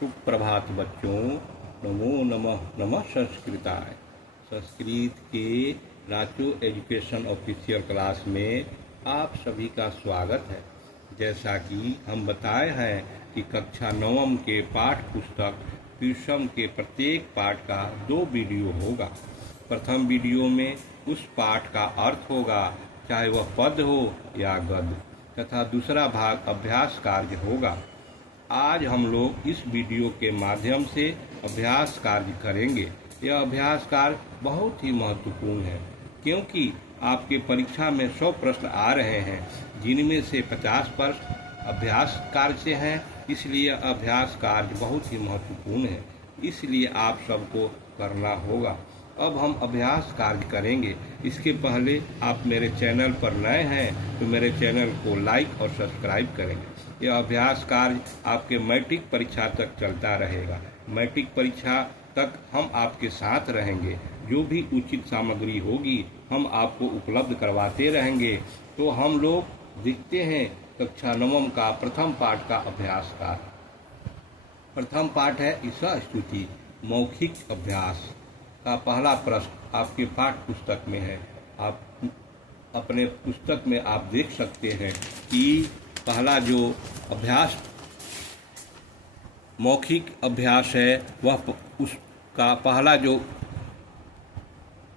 सुप्रभात बच्चों। नमो नमः नमः संस्कृताय। संस्कृत के राचो एजुकेशन ऑफिशियल क्लास में आप सभी का स्वागत है। जैसा कि हम बताए हैं कि कक्षा 9वीं के पाठ पुस्तक विषम के प्रत्येक पाठ का 2 वीडियो होगा। प्रथम वीडियो में उस पाठ का अर्थ होगा, चाहे वह पद हो या गद्य, तथा दूसरा भाग अभ्यास कार्य होगा। आज हम लोग इस वीडियो के माध्यम से अभ्यास कार्य करेंगे। यह अभ्यास कार्य बहुत ही महत्वपूर्ण है, क्योंकि आपके परीक्षा में 100 प्रश्न आ रहे हैं, जिनमें से 50 प्रश्न अभ्यास कार्य से हैं। इसलिए अभ्यास कार्य बहुत ही महत्वपूर्ण है, इसलिए आप सबको करना होगा। अब हम अभ्यास कार्य करेंगे। इसके पहले आप मेरे चैनल पर नए हैं तो मेरे चैनल को लाइक और सब्सक्राइब करेंगे। यह अभ्यास कार्य आपके मैट्रिक परीक्षा तक चलता रहेगा। मैट्रिक परीक्षा तक हम आपके साथ रहेंगे। जो भी उचित सामग्री होगी हम आपको उपलब्ध करवाते रहेंगे। तो हम लोग देखते हैं कक्षा 9वीं का प्रथम पाठ का अभ्यास कार्य। प्रथम पाठ है ईशा स्तुति मौखिक अभ्यास का पहला प्रश्न आपके पाठ पुस्तक में है। आप अपने पुस्तक में आप देख सकते हैं कि पहला जो अभ्यास मौखिक अभ्यास है वह उसका पहला जो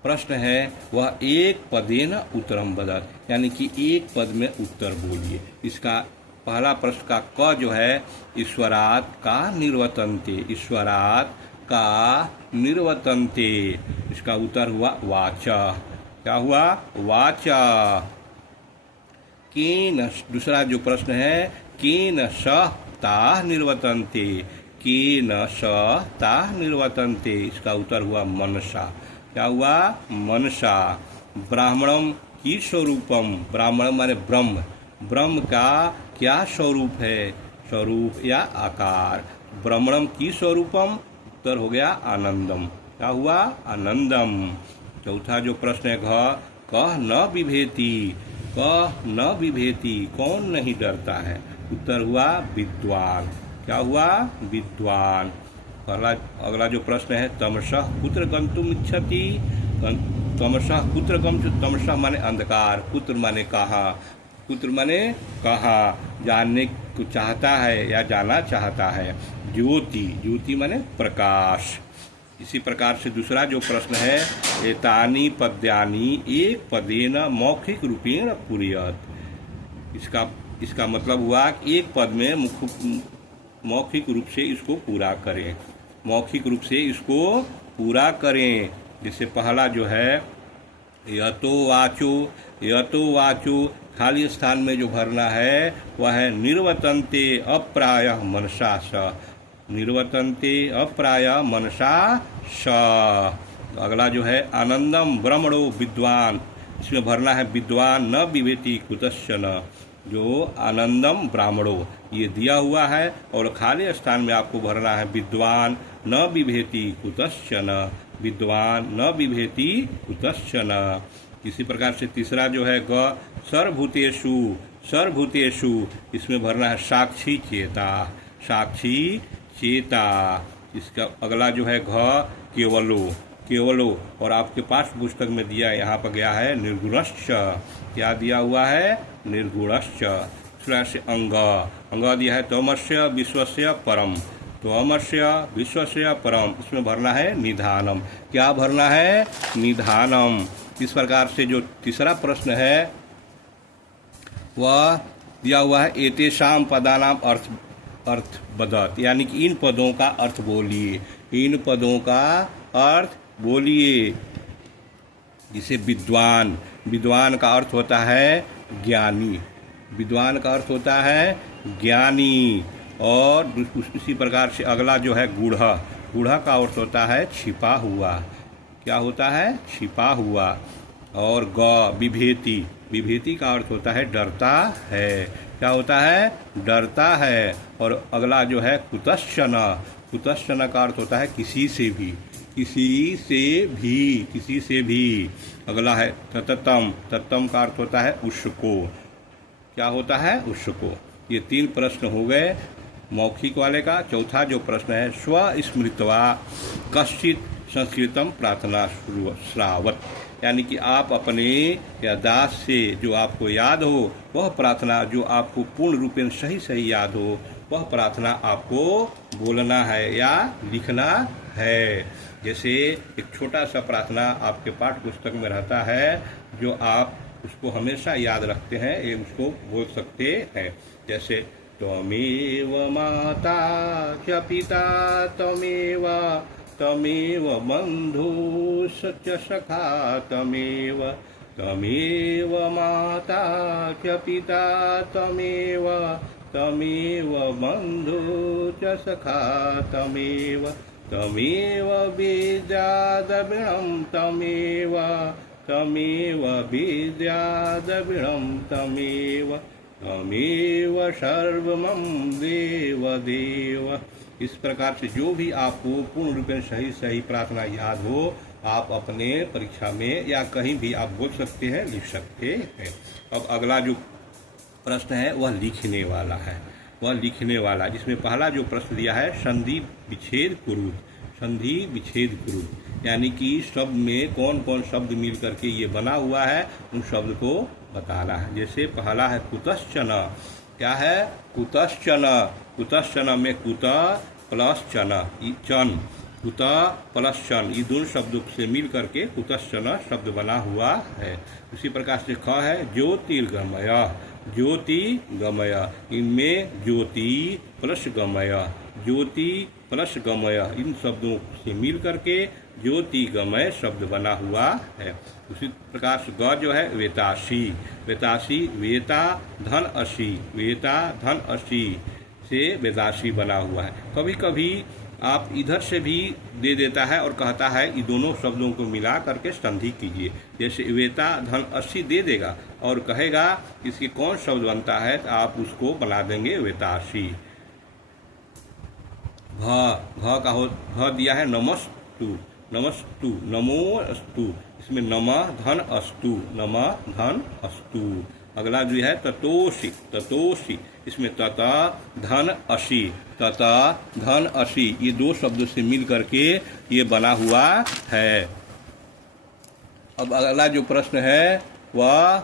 प्रश्न है वह एक पदेन उत्तरम वदत, यानी कि एक पद में उत्तर बोलिए। इसका पहला प्रश्न का क जो है ईश्वरात् का निर्वर्तन्ते, ईश्वरात् का निर्वर्तन्ते, इसका उत्तर हुआ वाचा। क्या हुआ? वाचा। केन, दूसरा जो प्रश्न है केन सह ताः निर्वर्तन्ते, केन सह ताः निर्वर्तन्ते, इसका उत्तर हुआ मनसा। क्या हुआ? मनसा। ब्राह्मणम की स्वरूपम, ब्राह्मण माने ब्रह्म, ब्रह्म का क्या स्वरूप है? स्वरूप या आकार। ब्राह्मणम की स्वरूपम, उत्तर हो गया आनंदम। क्या हुआ? आनंदम। चौथा जो प्रश्न है घ कह न विभेति, कह न विभेति, कौन नहीं डरता है? उत्तर हुआ विद्वान। क्या हुआ? विद्वान। अगला जो प्रश्न है तमसः कुत्र गन्तुम् इच्छति, तमसः कुत्र गन्तुम्, तमसः माने अंधकार, कुत्र माने कहाँ, कुत्र माने कहाँ, जानने को चाहता है या जाना चाहता है। ज्योति, ज्योति माने प्रकाश। इसी प्रकार से दूसरा जो प्रश्न है एतानि पद्यानि एक पदेन मौखिक रूपेण पूरयत, इसका मतलब हुआ कि एक पद में मौखिक रूप से इसको पूरा करें, मौखिक रूप से इसको पूरा करें। जैसे पहला जो है यतो वाचो, यतो वाचो, खाली स्थान में जो भरना है वह है निर्वर्तन्ते अप्रायः मनसा स, निर्वर्तन्ते अप्रायः मनसा स। अगला जो है आनंदम ब्रह्मणो विद्वान, इसमें भरना है विद्वान न विभेति कुतश्चन, जो आनंदम ब्राह्मणो ये दिया हुआ है और खाली स्थान में आपको भरना है विद्वान न विभेति कुतश्चन, विद्वान न विभेति कुतश्चन। इसी प्रकार से तीसरा जो है ग सर्वभूतेषु, सर्वभूतेषु, इसमें भरना है साक्षी चेता, साक्षी चेता। इसका अगला जो है घ केवलो, केवलो, और आपके पाठ पुस्तक में दिया यहाँ पर गया है निर्गुणश्च। क्या दिया हुआ है? निर्गुणश्च। दूसरा से अंग, अंग दिया है तमस्य विश्वस्य परम, तमस्य विश्वस्य परम, इसमें भरना है निधानम। क्या भरना है? निधानम। इस प्रकार से जो तीसरा प्रश्न है वह दिया हुआ है एतेषां पदानाम अर्थ बदत, यानी कि इन पदों का अर्थ बोलिए, इन पदों का अर्थ बोलिए। जिसे विद्वान, विद्वान का अर्थ होता है ज्ञानी, विद्वान का अर्थ होता है ज्ञानी। और उसी प्रकार से अगला जो है गूढ़ा, गूढ़ा का अर्थ होता है छिपा हुआ। क्या होता है? छिपा हुआ। और ग विभेति, विभेति का अर्थ होता है डरता है। क्या होता है? डरता है। और अगला जो है कुतश्चन, कुतश्चन का अर्थ होता है किसी से भी, किसी से भी, किसी से भी। अगला है ततम, ततम का अर्थ होता है उसको। क्या होता है? उसको। ये 3 प्रश्न हो गए मौखिक वाले का। चौथा जो प्रश्न है, स्वस्मृत्वा कश्चित संस्कृतम प्रार्थना श्रावत, यानी कि आप अपने याददाश्त से जो आपको याद हो वह प्रार्थना, जो आपको पूर्ण रूपेण सही याद हो वह प्रार्थना आपको बोलना है या लिखना है। जैसे एक छोटा सा प्रार्थना आपके पाठ्य पुस्तक में रहता है, जो आप उसको हमेशा याद रखते हैं, ये उसको बोल सकते हैं। जैसे त्वमेव माता च पिता त्वमेव त्वमेव बन्धुश्च सखा त्वमेव त्वमेव माता च पिता त्वमेव त्वमेव बन्धुश्च सखा त्वमेव त्वमेव विद्याद्रविणं त्वमेव त्वमेव विद्याद्रविणं त्वमेव त्वमेव सर्वमं देव। इस प्रकार से जो भी आपको पूर्ण रूप में सही प्रार्थना याद हो, आप अपने परीक्षा में या कहीं भी आप बोल सकते हैं, लिख सकते हैं। अब अगला जो प्रश्न है वह लिखने वाला है, वह लिखने वाला, जिसमें पहला जो प्रश्न दिया है, संधि विच्छेद कुरुद। संधि विच्छेद कुरुद यानी कि शब्द में कौन कौन शब्द मिल करके ये बना हुआ है, उन शब्द को बताना है। जैसे पहला है कुतश्चन। क्या है? कुतश्चन। कुतश्चन में कुत प्लस चन, चन, कुत प्लस चन, ये दोनों शब्दों से मिल करके कुतश्चन शब्द बना हुआ है। उसी प्रकार से ख है ज्योतिर्गमय। ज्योतिगमय, इनमें ज्योति प्लस गमय, ज्योति प्लस गमय, इन शब्दों से मिल करके ज्योतिगमय शब्द बना हुआ है। उसी प्रकार से ग जो है वेतासी। वेतासी, वेता धन असी, वेता धन असी से वेदासी बना हुआ है। कभी कभी आप इधर से भी दे देता है और कहता है ये दोनों शब्दों को मिला करके संधि कीजिए। जैसे वेता धन 80 दे देगा और कहेगा इसके कौन शब्द बनता है, तो आप उसको बना देंगे वेतासी। घ का हो, घ दिया है नमस्तु। नमस्तु, नमो अस्तु, इसमें नमः धन अस्तु, नमः धन अस्तु। अगला जो है ततोषि। ततोषि, इसमें तता धन असी, तता धन असी, ये दो शब्दों से मिल करके ये बना हुआ है। अब अगला जो प्रश्न है वह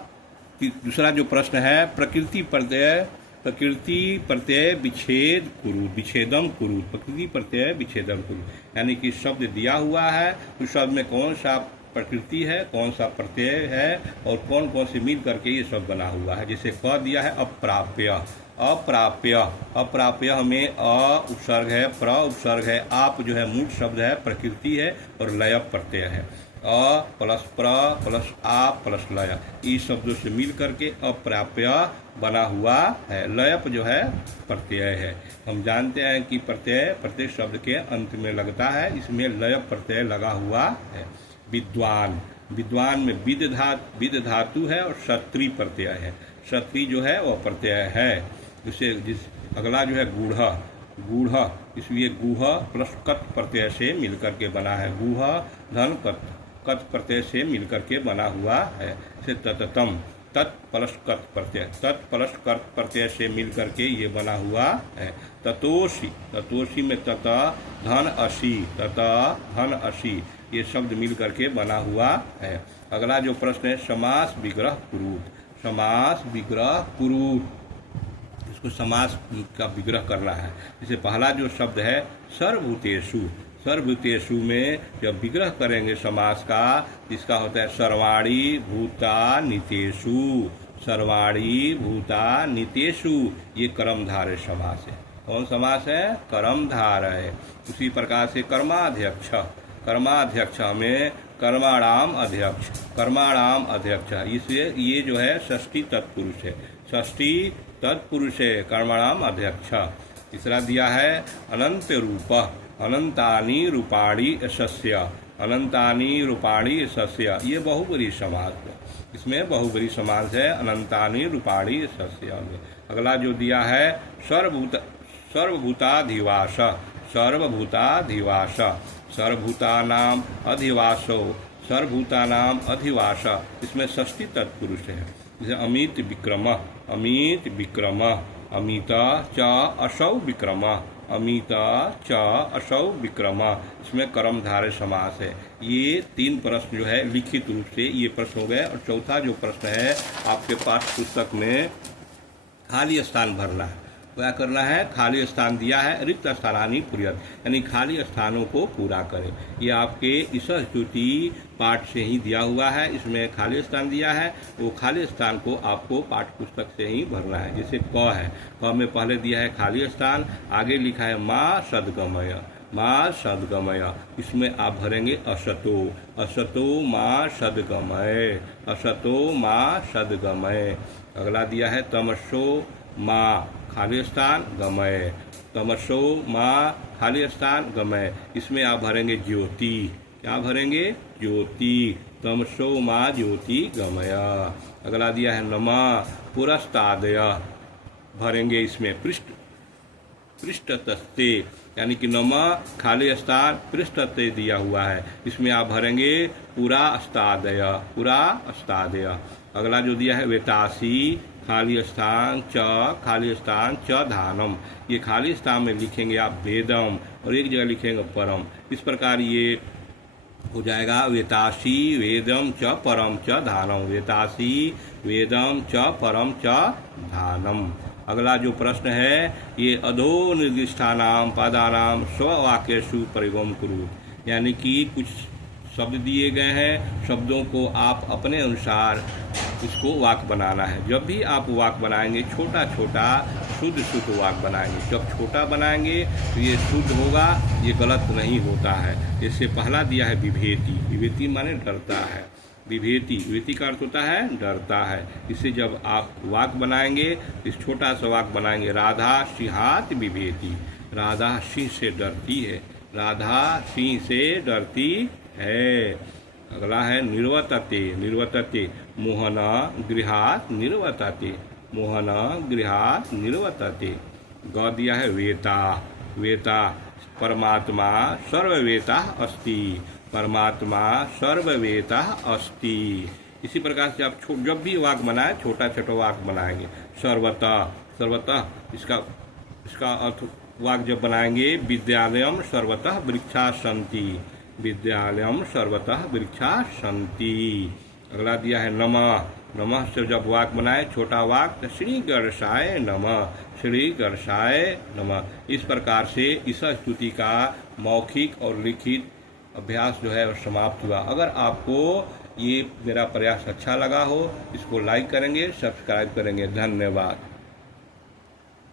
दूसरा जो प्रश्न है, प्रकृति प्रत्यय, प्रकृति प्रत्यय विच्छेद कुरु, विच्छेदम कुरु, प्रकृति प्रत्यय विच्छेदम कुरु, यानी कि शब्द दिया हुआ है, उस शब्द में कौन सा प्रकृति है, कौन सा प्रत्यय है और कौन कौन से मिल करके ये सब बना हुआ है। जैसे क दिया है अप्राप्य। अप्राप्य, अप्राप्य में अ उपसर्ग है, प्र उपसर्ग है, आप जो है मूल शब्द है, प्रकृति है और लय प्रत्यय है। अ प्लस प्र प्लस आ प्लस लय, इस शब्दों से मिल करके अप्राप्य बना हुआ है। लयप जो है प्रत्यय है। हम जानते हैं कि प्रत्यय प्रत्येक शब्द के अंत में लगता है, इसमें लय प्रत्यय लगा हुआ है। विद्वान, विद्वान में विद धातु है और क्षत्रि प्रत्यय है। क्षत्रि जो है वह प्रत्यय है। अगला जो है गूढ़। गूढ़, इसलिए गुह प्लस कत प्रत्यय से मिलकर के बना है। गुह धन कत, कत प्रत्यय से मिलकर के बना हुआ है। से तततम, तत् प्लस कत प्रत्यय, तत् प्लस कत प्रत्यय से मिलकर के ये बना हुआ है। ततोषि, ततोषि में तता धन असी, तता धन असी, ये शब्द मिल करके बना हुआ है। अगला जो प्रश्न है समास विग्रह कुरूत। समास विग्रह कुरूत, इसको समास का विग्रह करना है। जैसे पहला जो शब्द है सर्वभूतेषु। सर्वभूतेषु में जब विग्रह करेंगे समास का, इसका होता है सर्वाणी भूतानितेषु। सर्वाणी भूतानितेषु, ये कर्मधारय समास है। कौन समास है? कर्मधारय। उसी प्रकार से कर्माध्यक्ष। कर्माध्यक्ष में कर्माणाम अध्यक्ष, कर्माणाम अध्यक्ष, इसलिए ये जो है षष्ठी तत्पुरुष है। षष्ठी तत्पुरुष है, कर्माणाम अध्यक्ष। तीसरा दिया है अनंत रूप। अनंतानि रूपाणि यशस्य। अनंतानि रूपाणि यशस्य, ये बहुब्रीहि समास है। इसमें बहुब्रीहि समास है, अनंतानि रूपाणि यशस्य। अगला जो दिया है सर्वभूताधिवास। सर्वभूताधिवास, सर्वभूतानाम अधिवासो, सर्वभूतानाम अधिवास, इसमें षष्ठी तत्पुरुष है। जैसे अमित विक्रम। अमित विक्रम, अमिता च असौ विक्रमा, अमिता च असौ विक्रमा, इसमें कर्मधारय समास है। ये 3 प्रश्न जो है लिखित रूप से ये प्रश्न हो गए। और चौथा जो प्रश्न है आपके पास पुस्तक में खाली स्थान भरना है। क्या करना है? खाली स्थान दिया है, रिक्त स्थानानि पूर्यत, यानी खाली स्थानों को पूरा करें। ये आपके इस स्तुति पाठ से ही दिया हुआ है, इसमें खाली स्थान दिया है, वो खाली स्थान को आपको पाठ पुस्तक से ही भरना है। जैसे क है, क में पहले दिया है खाली स्थान, आगे लिखा है माँ सद्गमय, माँ सद्गमय, इसमें आप भरेंगे असतो, असतो माँ सद्गमय, असतो माँ सद्गमय। अगला दिया है तमसो माँ खाली स्थान गमय, तमसो माँ खाली स्थान गमय, इसमें आप भरेंगे ज्योति। क्या भरेंगे? ज्योति, तमसो माँ ज्योति गमय। अगला दिया है नमः पुरस्तादय, भरेंगे इसमें पृष्ठतस्ते, यानी कि नमः खाली स्थान पृष्ठते दिया हुआ है, इसमें आप भरेंगे पूरा अस्तादय, पूरा अस्तादय। अगला जो दिया है वेतासी खाली स्थान च, खाली स्थान च धानम, ये खाली स्थान में लिखेंगे आप वेदम और एक जगह लिखेंगे परम। इस प्रकार ये हो जाएगा वेतासी वेदम च परम च धानम, वेतासी वेदम च परम च धानम। अगला जो प्रश्न है ये अधो निर्दिष्टानाम पदानाम स्ववाक्येषु प्रयोगम कुरु, यानी कि कुछ शब्द दिए गए हैं, शब्दों को आप अपने अनुसार इसको वाक्य बनाना है। जब भी आप वाक्य बनाएंगे छोटा छोटा शुद्ध शुद्ध वाक्य बनाएंगे। जब छोटा बनाएंगे तो ये शुद्ध होगा, ये गलत नहीं होता है। जैसे पहला दिया है विभेति, विभेति माने डरता है, विभेति, विभेति का अर्थ होता है डरता है। इससे जब आप वाक्य बनाएंगे, इस छोटा सा वाक्य बनाएंगे राधा सिंहात विभेति, राधा सिंह से डरती है, राधा सिंह से डरती है। अगला है निर्वर्तते, निर्वर्तते मोहना गृहात निर्वर्तते, मोहना गृहात निर्वर्तते। ग दिया है वेता, वेता परमात्मा सर्ववेता अस्ति, परमात्मा सर्ववेता अस्ति। इसी प्रकार से आप जब भी वाक्य बनाए छोटा छोटा वाक्य बनाएंगे। सर्वतः, सर्वतः इसका अर्थ वाक्य जब बनाएंगे विद्यालयम सर्वतः वृक्षा सन्ति, विद्यालयम सर्वतः वृक्षा सन्ति। अगला दिया है नमः, नमः से जब वाक्य बनाए छोटा वाक्य श्री गणेशाय नमः, श्री गणेशाय नमः। इस प्रकार से इस स्तुति का मौखिक और लिखित अभ्यास जो है समाप्त हुआ। अगर आपको ये मेरा प्रयास अच्छा लगा हो, इसको लाइक करेंगे, सब्सक्राइब करेंगे। धन्यवाद।